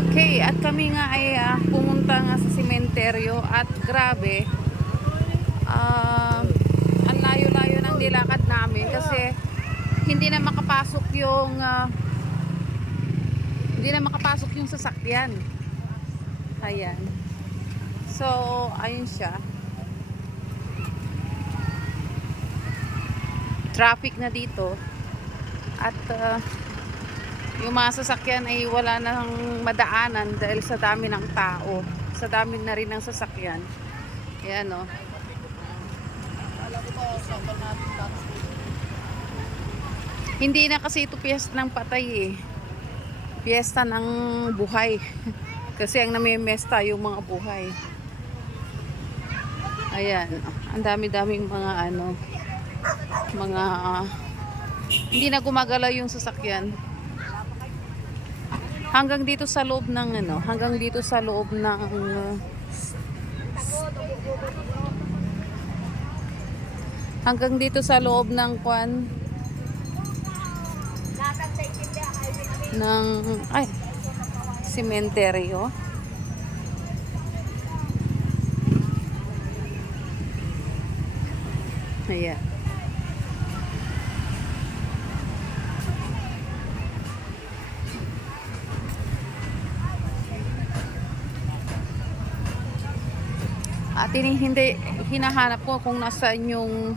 Okay, at kami nga ay pumunta nga sa sementeryo at grabe, ang layo-layo ng nilakad namin kasi hindi na makapasok yung sasakyan. Ayan. So, ayun siya. Traffic na dito at yung mga sasakyan ay wala nang madaanan dahil sa dami ng tao, sa dami na rin ng sasakyan. Ayan o. Hindi na kasi ito piyesta ng patay eh, piyesta ng buhay. Kasi ang namimesta yung mga buhay. Ayan, ang dami-daming mga hindi na gumagalaw yung sasakyan. Hanggang dito sa loob ng kwan ng sementeryo. Ayan. At hinahanap ko kung nasaan yung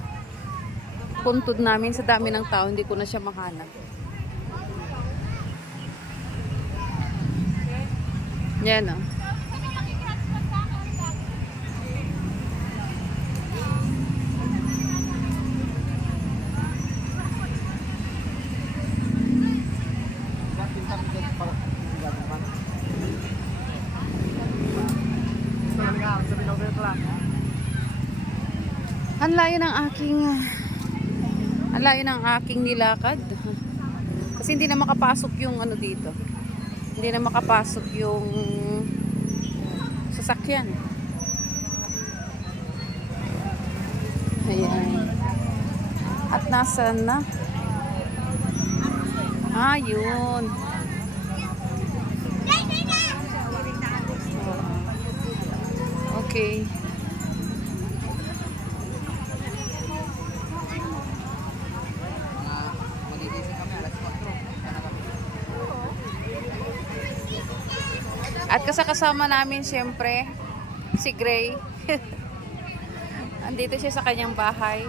puntod namin. Sa dami ng tao, hindi ko na siya mahanap. Yan o. Ang layo ng aking nilakad. Kasi hindi na makapasok yung dito. Hindi na makapasok yung sasakyan. Ayan. At nasaan na? Yun. Okay. At kasama namin siyempre si Gray. Andito siya sa kanyang bahay.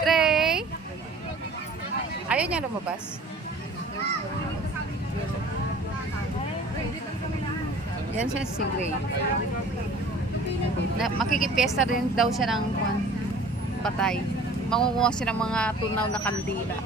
Gray! Ayaw niya lumabas. Yan siya si Gray. Makikipiesta rin daw siya ng patay. Mangunguha siya ng mga tunaw na kandila.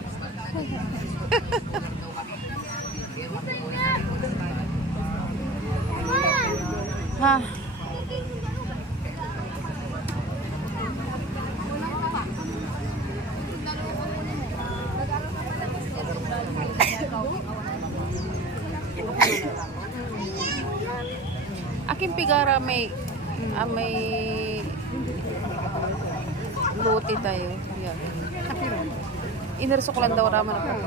Aking pigara may luti tayo. Yan. Inirso ko lang daw raman ako.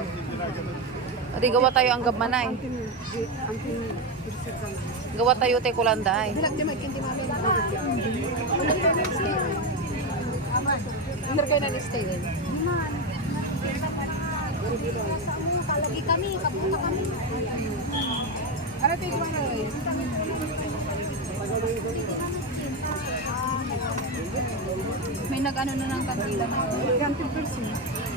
Adi gawa tayo ang gamanay. Gawa tayo te kulanday. Kayo na ni-stay din. Lagi kami, kapunta kami. Ano tayo ba na eh? May nag-ano na ng kandila na. 100%.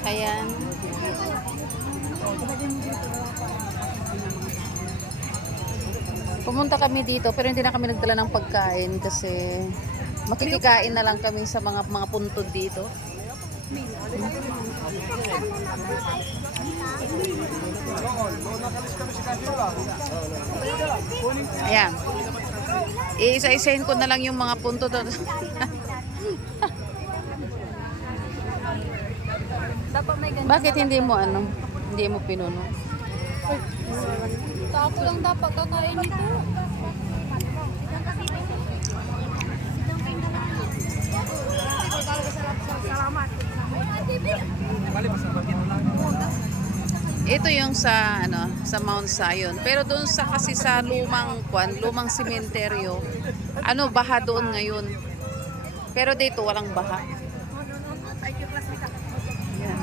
Ayan. Pumunta kami dito pero hindi na kami nagdala ng pagkain kasi makikikain na lang kami sa mga puntod dito. Ayan. Isa-isahin ko na lang yung mga puntod. Bakit hindi mo pinuno? Ako lang dapat kakain nito. Ito yung sa ano, sa Mount Zion. Pero doon sa kasi sa lumang sementeryo, ano baha doon ngayon. Pero dito walang baha. Yan.